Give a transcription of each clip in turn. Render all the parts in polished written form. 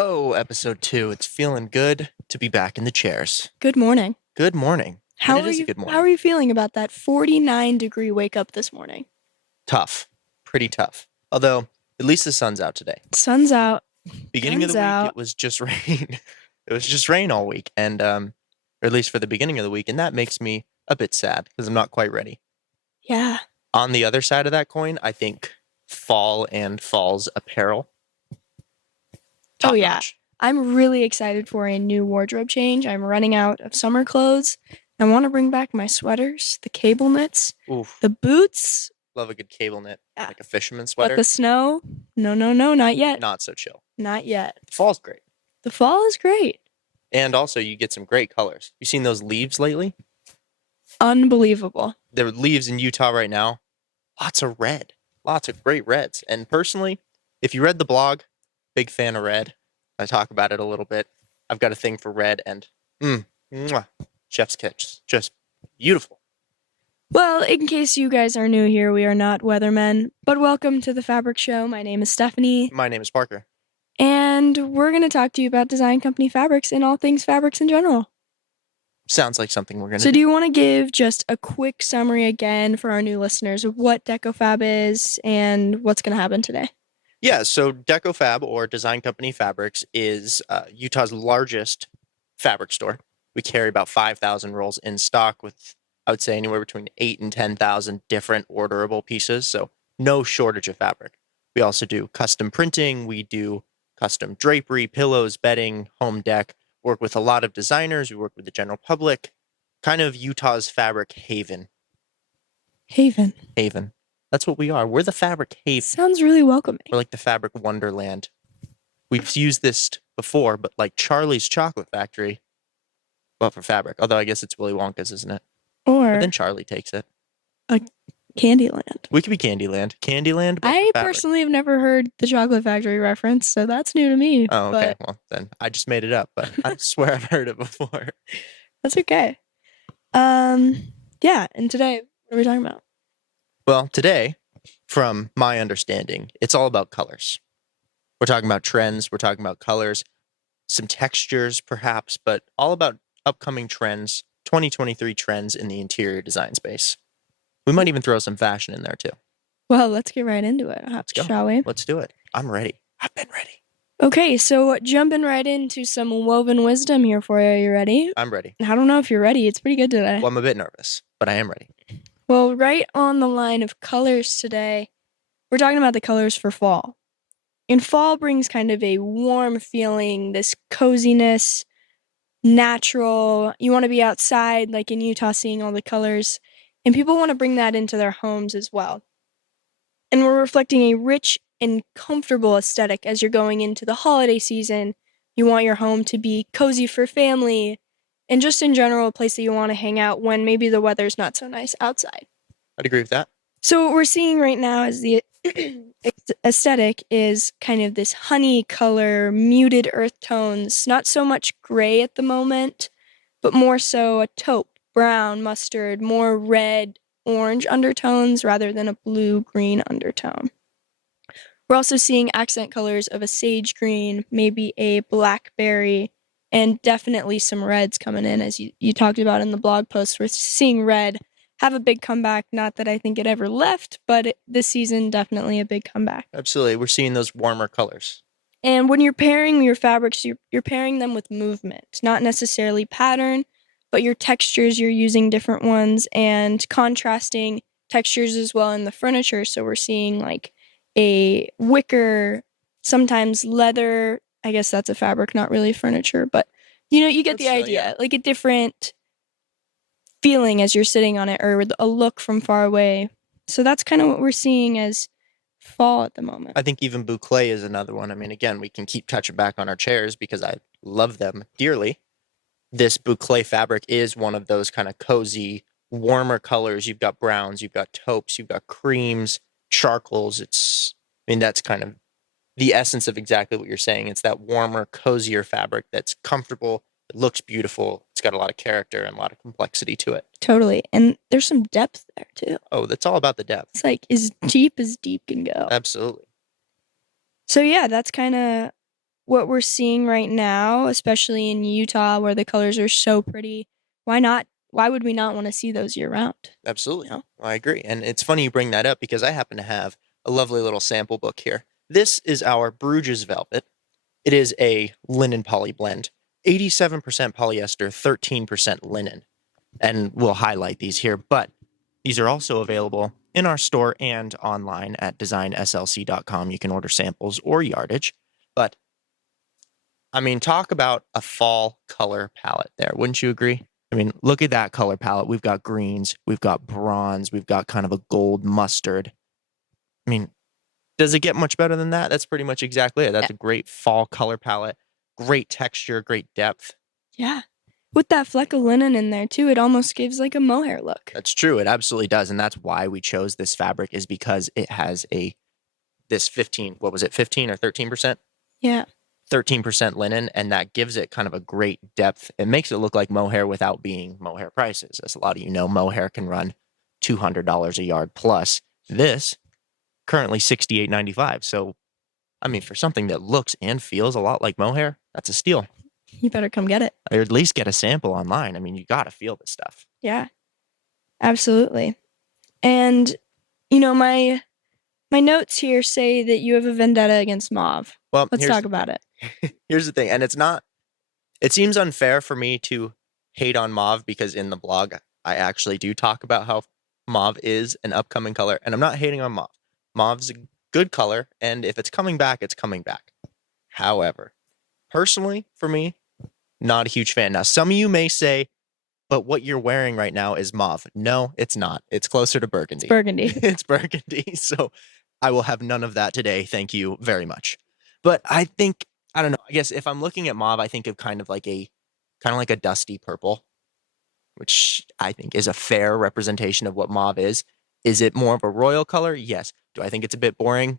Oh, episode 2. It's feeling good to be back in the chairs. Good morning. Good morning. And How it are is a you good how morning. are you feeling about that 49-degree wake up this morning? Tough. Pretty tough. Although, at least the sun's out today. Sun's out, Beginning of the guns week, out. it was just rain. It was just rain all week. And, or at least for the beginning of the week. And that makes me a bit sad because I'm not quite ready. Yeah. On the other side of that coin, I think fall and fall's apparel. Top Oh yeah. notch. I'm really excited for a new wardrobe change. I'm running out of summer clothes. I want to bring back my sweaters, the cable knits, Oof. the boots. Love a good cable knit. Yeah. Like a fisherman's But sweater. the snow, no, not yet. Not so chill. Not yet. Fall's great. The fall is great. And also, you get some great colors. You seen those leaves lately? Unbelievable. There are leaves in Utah right now. Lots of red. Lots of great reds. And personally, if you read the blog, big fan of red. I talk about it a little bit. I've got a thing for red and chef's kiss. Just beautiful. Well, in case you guys are new here, we are not weathermen, but welcome to the Fabric Show. My name is Stephanie, My name is Parker. and we're going to talk to you about design company fabrics and all things fabrics in general. Sounds like something we're going to So do you want to give just a quick summary again for our new listeners of what DecoFab is and what's going to happen today? Yeah, so DecoFab, or Design Company Fabrics, is Utah's largest fabric store. We carry about 5,000 rolls in stock with, I would say, anywhere between 8 and 10,000 different orderable pieces, so no shortage of fabric. We also do custom printing. We do custom drapery, pillows, bedding, home deck, work with a lot of designers. We work with the general public, kind of Utah's fabric haven. Haven. Haven. That's what we are. We're the fabric haven. Sounds really welcoming. We're like the fabric wonderland. We've used this before, but like Charlie's Chocolate Factory, well, for fabric. Although I guess it's Willy Wonka's, isn't it? But Or then Charlie takes it. Candyland. We could be Candyland. Candyland, but I for fabric. personally have never heard the Chocolate Factory reference, so that's new to me. Oh, okay. But Well, then I just made it up, but I swear I've heard it before. that's okay. Yeah, and today, what are we talking about? Well, today, from my understanding, it's all about colors. We're talking about trends. We're talking about colors, some textures, perhaps, but all about upcoming trends, 2023 trends in the interior design space. We might even throw some fashion in there too. Well, let's get right into it, Let's go. shall we? Let's do it. I'm ready. I've been ready. Okay, so jumping right into some woven wisdom here for you. Are you ready? I'm ready. I don't know if you're ready. It's pretty good today. Well, I'm a bit nervous, but I am ready. Well, right on the line of colors today, we're talking about the colors for fall. And fall brings kind of a warm feeling, this coziness, natural. You want to be outside, like in Utah, seeing all the colors. And people want to bring that into their homes as well. And we're reflecting a rich and comfortable aesthetic as you're going into the holiday season. You want your home to be cozy for family and just in general a place that you want to hang out when maybe the weather's not so nice outside. I'd agree with that. So what we're seeing right now is the aesthetic is kind of this honey color, muted earth tones, not so much gray at the moment, but more so a taupe, brown, mustard, more red, orange undertones rather than a blue-green undertone. We're also seeing accent colors of a sage green, maybe a blackberry, and definitely some reds coming in, as you talked about in the blog post. We're seeing red have a big comeback. Not that I think it ever left, but this season, definitely a big comeback. Absolutely. We're seeing those warmer colors. And when you're pairing your fabrics, you're pairing them with movement, not necessarily pattern, but your textures, you're using different ones and contrasting textures as well in the furniture. So we're seeing like a wicker, sometimes leather. I guess that's a fabric, not really furniture, but you get the idea. Yeah. Like a different feeling as you're sitting on it, or a look from far away. So that's kind of what we're seeing as fall at the moment. I think even boucle is another one. I mean, again, we can keep touching back on our chairs because I love them dearly. This boucle fabric is one of those kind of cozy, warmer colors. You've got browns, you've got taupes, you've got creams, charcoals. That's kind of the essence of exactly what you're saying. It's that warmer, cozier fabric that's comfortable. It looks beautiful. It's got a lot of character and a lot of complexity to it. Totally. And there's some depth there too. Oh, that's all about the depth. It's like as deep can go. Absolutely. So yeah, that's kind of what we're seeing right now, especially in Utah where the colors are so pretty, why not? Why would we not want to see those year round? Absolutely. You know? I agree. And it's funny you bring that up because I happen to have a lovely little sample book here. This is our Bruges Velvet. It is a linen poly blend, 87% polyester, 13% linen. And we'll highlight these here, but these are also available in our store and online at designslc.com. You can order samples or yardage. But I mean, talk about a fall color palette there. Wouldn't you agree? I mean, look at that color palette. We've got greens, we've got bronze, we've got kind of a gold mustard. I mean, does it get much better than that? That's pretty much exactly it. That's a great fall color palette, great texture, great depth. Yeah. With that fleck of linen in there too, it almost gives like a mohair look. That's true. It absolutely does. And that's why we chose this fabric is because it has this 15, what was it, 15 or 13%? Yeah. 13% linen, and that gives it kind of a great depth. It makes it look like mohair without being mohair prices. As a lot of you know, mohair can run $200 a yard plus. This currently $68.95. So, I mean, for something that looks and feels a lot like mohair, that's a steal. You better come get it. Or at least get a sample online. I mean, you got to feel this stuff. Yeah. Absolutely. And you know, my notes here say that you have a vendetta against mauve. Well, Let's talk about it. Here's the thing, and it seems unfair for me to hate on mauve because in the blog I actually do talk about how mauve is an upcoming color, and I'm not hating on mauve. Mauve's a good color, and if it's coming back, it's coming back. However, personally, for me, not a huge fan. Now, some of you may say, but what you're wearing right now is mauve. No, it's not. It's closer to burgundy. It's burgundy. It's burgundy. So I will have none of that today. Thank you very much. But I think, I don't know. I guess if I'm looking at mauve, I think of kind of like a dusty purple, which I think is a fair representation of what mauve is. Is it more of a royal color? Yes. Do I think it's a bit boring?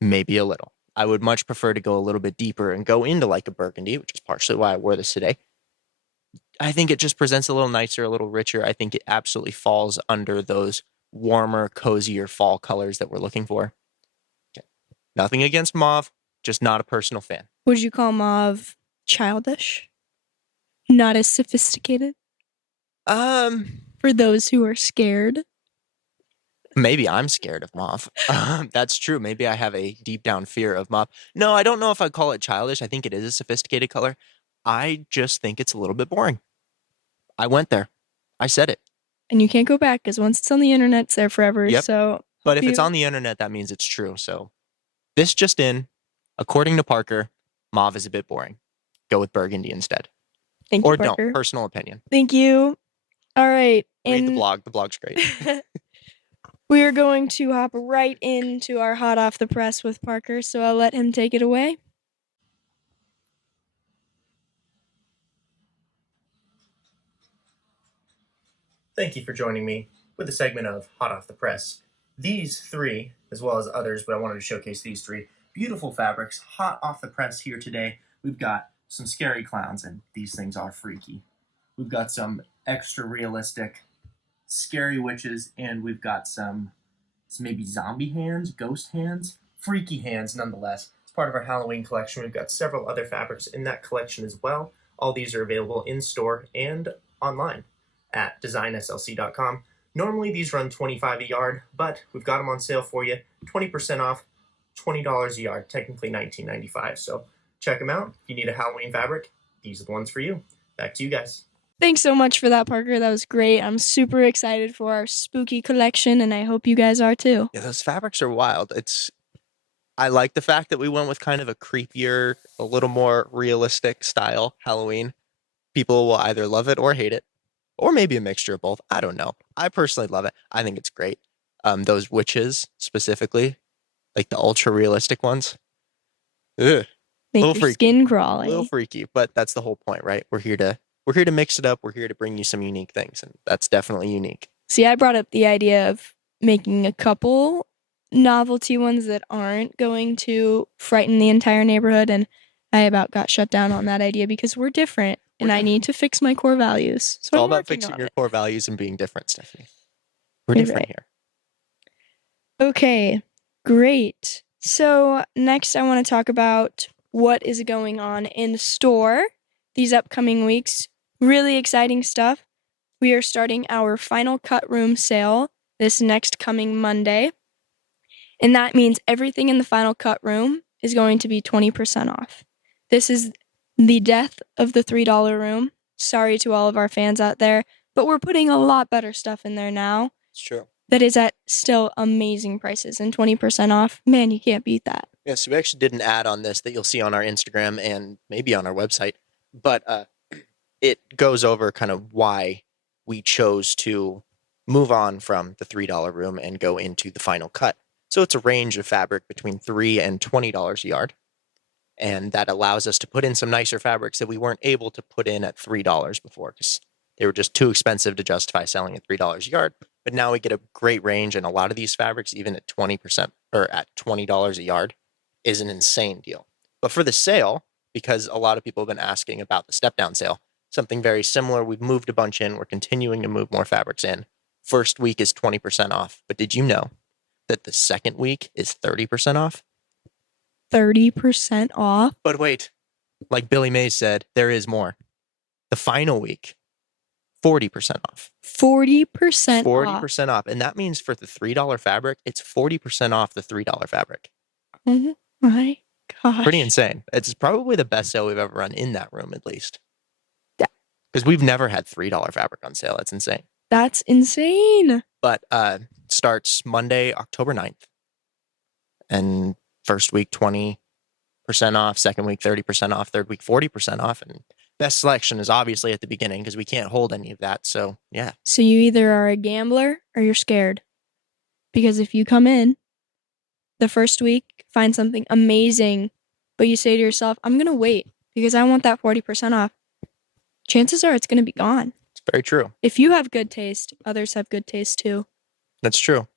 Maybe a little. I would much prefer to go a little bit deeper and go into like a burgundy, which is partially why I wore this today. I think it just presents a little nicer, a little richer. I think it absolutely falls under those warmer, cozier fall colors that we're looking for. Okay. Nothing against mauve, just not a personal fan. Would you call mauve childish? Not as sophisticated? For those who are scared? Maybe I'm scared of mauve. That's true. Maybe I have a deep down fear of mauve. No, I don't know if I'd call it childish. I think it is a sophisticated color. I just think it's a little bit boring. I went there. I said it. And you can't go back because once it's on the internet, it's there forever. Yep. So, but if it's on the internet, that means it's true. So this just in, according to Parker, mauve is a bit boring. Go with burgundy instead. Thank you, or Parker. Don't. Personal opinion. Thank you. All right. Read the blog. The blog's great. We are going to hop right into our hot off the press with Parker, so I'll let him take it away. Thank you for joining me with a segment of Hot Off the Press. These three, as well as others, but I wanted to showcase these three beautiful fabrics, hot off the press here today. We've got some scary clowns, and these things are freaky. We've got some extra realistic scary witches, and we've got some maybe zombie hands, ghost hands, freaky hands nonetheless. It's part of our Halloween collection. We've got several other fabrics in that collection as well. All these are available in store and online at designslc.com. Normally these run $25 a yard, but we've got them on sale for you, 20% off, $20 a yard, technically $19.95. So check them out. If you need a Halloween fabric, these are the ones for you. Back to you guys. Thanks so much for that, Parker. That was great. I'm super excited for our spooky collection, and I hope you guys are too. Yeah, those fabrics are wild. I like the fact that we went with kind of a creepier, a little more realistic style Halloween. People will either love it or hate it, or maybe a mixture of both. I don't know. I personally love it. I think it's great. Those witches specifically, like the ultra realistic ones. Ugh. Make Little your freaky. skin crawly. A little freaky, but that's the whole point, right? We're here to mix it up. We're here to bring you some unique things, and that's definitely unique. See, I brought up the idea of making a couple novelty ones that aren't going to frighten the entire neighborhood, and I about got shut down on that idea because we're different, and I need to fix my core values. So it's all about fixing your core values and being different, Stephanie. We're different here. Okay, great. So next I want to talk about what is going on in store these upcoming weeks. Really exciting stuff. We are starting our final cut room sale this next coming Monday. And that means everything in the final cut room is going to be 20% off. This is the death of the $3 room. Sorry to all of our fans out there, but we're putting a lot better stuff in there now. It's true. That is at still amazing prices, and 20% off. Man, you can't beat that. Yeah, so we actually did an ad on this that you'll see on our Instagram and maybe on our website, but it goes over kind of why we chose to move on from the $3 room and go into the final cut. So it's a range of fabric between $3 and $20 a yard. And that allows us to put in some nicer fabrics that we weren't able to put in at $3 before because they were just too expensive to justify selling at $3 a yard. But now we get a great range, and a lot of these fabrics, even at 20% or at $20 a yard, is an insane deal. But for the sale, because a lot of people have been asking about the step down sale, something very similar. We've moved a bunch in. We're continuing to move more fabrics in. First week is 20% off. But did you know that the second week is 30% off? 30% off? But wait, like Billy Mays said, there is more. The final week, 40% off. 40% 40% off. And that means for the $3 fabric, it's 40% off the $3 fabric. Oh my gosh. Pretty insane. It's probably the best sale we've ever run in that room, at least. Yeah. Because we've never had $3 fabric on sale. That's insane. That's insane. But starts Monday, October 9th. And first week, 20% off. Second week, 30% off. Third week, 40% off. And best selection is obviously at the beginning because we can't hold any of that. So, yeah. So you either are a gambler or you're scared. Because if you come in the first week, find something amazing, but you say to yourself, I'm going to wait because I want that 40% off, chances are it's going to be gone. It's very true. If you have good taste, others have good taste too. That's true.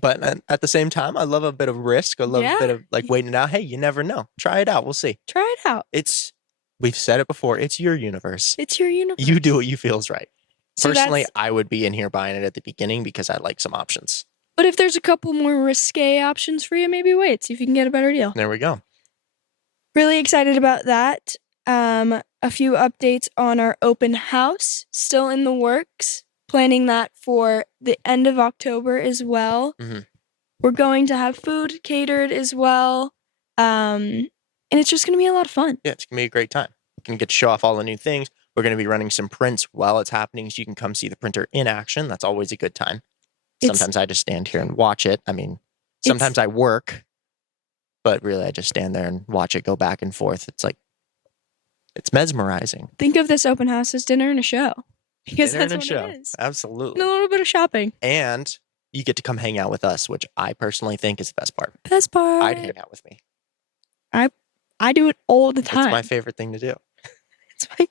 But at the same time, I love a bit of risk. I love a bit of like waiting it out. Hey, you never know. Try it out. We'll see. Try it out. We've said it before. It's your universe. It's your universe. You do what you feel's right. So personally, I would be in here buying it at the beginning because I like some options. But if there's a couple more risque options for you, maybe wait. See if you can get a better deal. There we go. Really excited about that. A few updates on our open house. Still in the works. Planning that for the end of October as well. Mm-hmm. We're going to have food catered as well. And it's just going to be a lot of fun. Yeah, it's going to be a great time. You can get to show off all the new things. We're going to be running some prints while it's happening so you can come see the printer in action. That's always a good time. Sometimes I just stand here and watch it. I mean, sometimes I work, but really I just stand there and watch it go back and forth. It's like, it's mesmerizing. Think of this open house as dinner and a show. Because dinner that's and what a show. it is. Absolutely. And a little bit of shopping. And you get to come hang out with us, which I personally think is the best part. Best part. I'd hang out with me. I do it all the time. It's my favorite thing to do. It's my,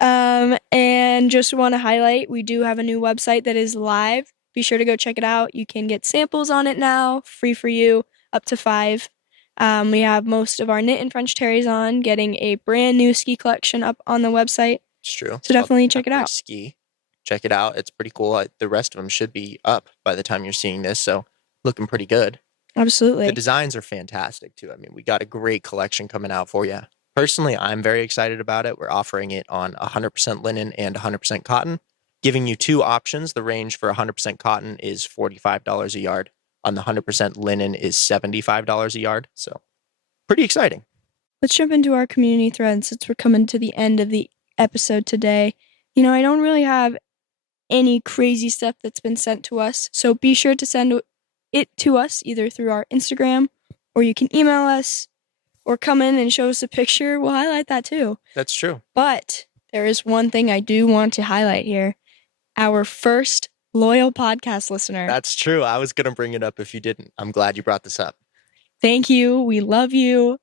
yeah. And just want to highlight, we do have a new website that is live. Be sure to go check it out. You can get samples on it now, free for you, up to 5. We have most of our knit and French terries on, getting a brand new ski collection up on the website. It's true. So definitely check it out. Ski. Check it out. It's pretty cool. The rest of them should be up by the time you're seeing this. So looking pretty good. Absolutely. The designs are fantastic too. I mean, we got a great collection coming out for you. Personally, I'm very excited about it. We're offering it on 100% linen and 100% cotton, giving you 2 options. The range for 100% cotton is $45 a yard. On the 100% linen is $75 a yard. So pretty exciting. Let's jump into our community thread since we're coming to the end of the episode today. You know, I don't really have any crazy stuff that's been sent to us. So be sure to send it to us either through our Instagram, or you can email us or come in and show us a picture. We'll highlight that too. That's true. But there is one thing I do want to highlight here. Our first loyal podcast listener. That's true. I was going to bring it up if you didn't. I'm glad you brought this up. Thank you. We love you.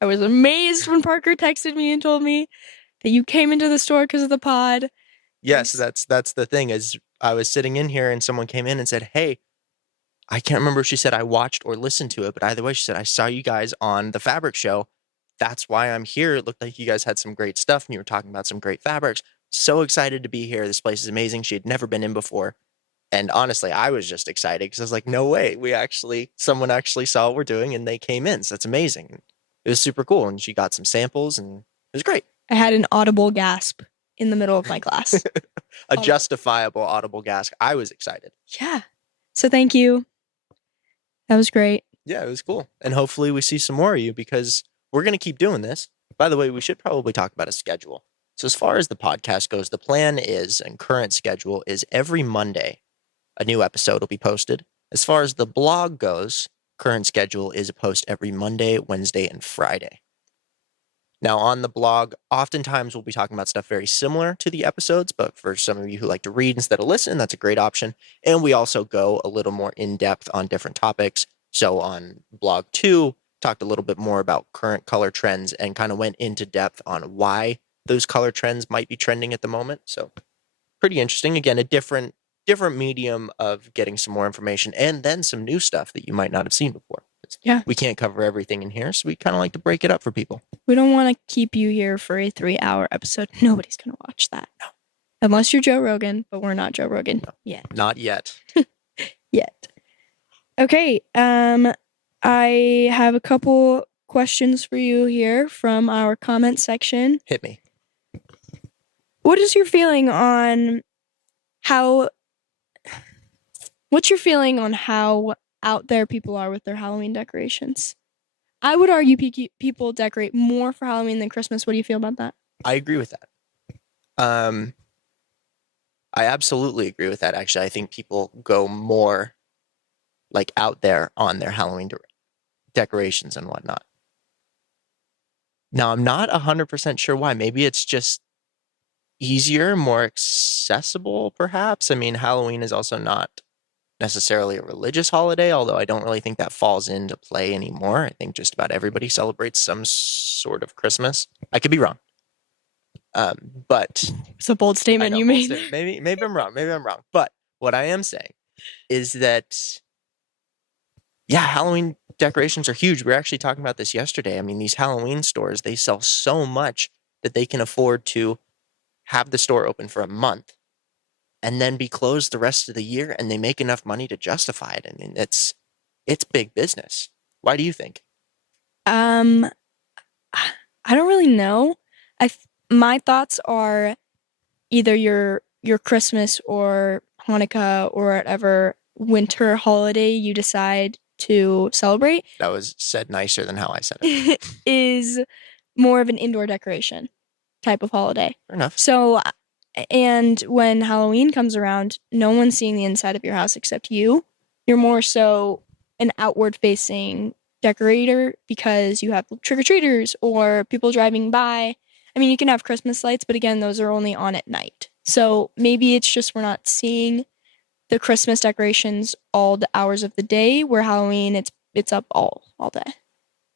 I was amazed when Parker texted me and told me that you came into the store because of the pod. Yes, that's the thing is I was sitting in here and someone came in and said, hey, I can't remember if she said I watched or listened to it, but either way, she said, I saw you guys on the fabric show. That's why I'm here. It looked like you guys had some great stuff and you were talking about some great fabrics. So excited to be here. This place is amazing. She had never been in before. And honestly, I was just excited because I was like, no way, someone actually saw what we're doing and they came in. So that's amazing. It was super cool. And she got some samples and it was great. I had an audible gasp in the middle of my class. A justifiable audible gasp. I was excited. Yeah. So thank you. That was great. Yeah, it was cool. And hopefully we see some more of you because we're going to keep doing this. By the way, we should probably talk about a schedule. So as far as the podcast goes, the plan is, and current schedule is every Monday, a new episode will be posted. As far as the blog goes, current schedule is a post every Monday, Wednesday, and Friday. Now, on the blog, oftentimes we'll be talking about stuff very similar to the episodes, but for some of you who like to read instead of listen, that's a great option. And we also go a little more in depth on different topics. So on blog 2, talked a little bit more about current color trends and kind of went into depth on why those color trends might be trending at the moment. So pretty interesting. Again, a different medium of getting some more information and then some new stuff that you might not have seen before. Yeah. We can't cover everything in here, so we kind of like to break it up for people. We don't want to keep you here for a 3-hour episode. Nobody's going to watch that. No. Unless you're Joe Rogan, but we're not Joe Rogan yet. Not yet. Yet. Okay. I have a couple questions for you here from our comment section. Hit me. What is your feeling on how out there people are with their Halloween decorations? I would argue people decorate more for Halloween than Christmas. What do you feel about that? I agree with that. I absolutely agree with that. Actually, I think people go more like out there on their Halloween decorations and whatnot. Now, I'm not 100% sure why. Maybe it's just easier, more accessible, perhaps. I mean, Halloween is also not necessarily a religious holiday, although I don't really think that falls into play anymore. I think just about everybody celebrates some sort of Christmas. I could be wrong. But it's a bold statement you made. Maybe I'm wrong. But what I am saying is that, yeah, Halloween decorations are huge. We were actually talking about this yesterday. I mean, these Halloween stores, they sell so much that they can afford to have the store open for a month and then be closed the rest of the year, and they make enough money to justify it. I mean, it's big business. Why do you think? I don't really know. My thoughts are either your Christmas or Hanukkah or whatever winter holiday you decide to celebrate. That was said nicer than how I said it. Is more of an indoor decoration type of holiday. Fair enough. So, and when Halloween comes around, no one's seeing the inside of your house except you. You're more so an outward facing decorator because you have trick-or-treaters or people driving by. I mean, you can have Christmas lights, but again, those are only on at night. So maybe it's just we're not seeing the Christmas decorations all the hours of the day, where Halloween, it's up all day.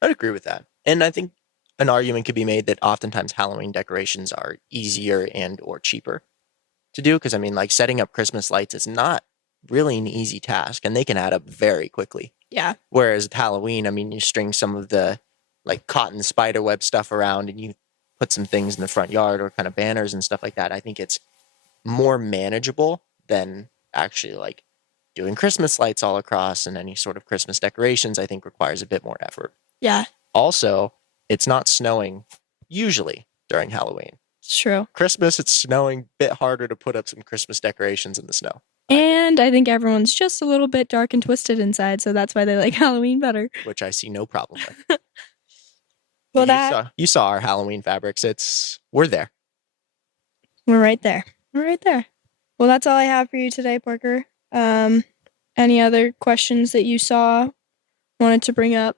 I'd agree with that. And I think an argument could be made that oftentimes Halloween decorations are easier and or cheaper to do. Because, I mean, like setting up Christmas lights is not really an easy task, and they can add up very quickly. Yeah. Whereas with Halloween, I mean, you string some of the like cotton spider web stuff around and you put some things in the front yard or kind of banners and stuff like that. I think it's more manageable than actually like doing Christmas lights all across, and any sort of Christmas decorations I think requires a bit more effort. Yeah. Also, it's not snowing usually during Halloween. It's true. Christmas, it's snowing, a bit harder to put up some Christmas decorations in the snow. And I think everyone's just a little bit dark and twisted inside, so that's why they like Halloween better. Which I see no problem with. Well, you saw our Halloween fabrics. We're there. We're right there. Well, that's all I have for you today, Parker. Any other questions that you wanted to bring up?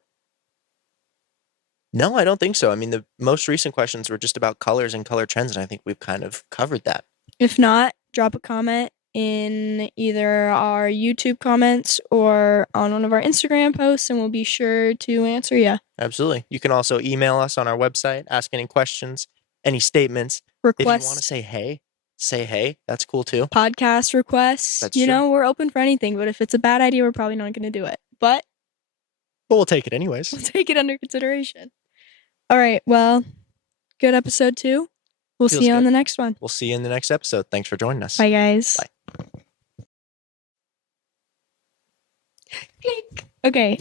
No, I don't think so. I mean, the most recent questions were just about colors and color trends, and I think we've kind of covered that. If not, drop a comment in either our YouTube comments or on one of our Instagram posts, and we'll be sure to answer you. Absolutely. You can also email us on our website, ask any questions, any statements. Requests. If you want to say hey. That's cool too. Podcast requests. That's true. We're open for anything, but if it's a bad idea, we're probably not going to do it. But we'll take it anyways. We'll take it under consideration. All right. Well, good episode 2. We'll see you on the next one. We'll see you in the next episode. Thanks for joining us. Bye, guys. Bye. Clink. Okay.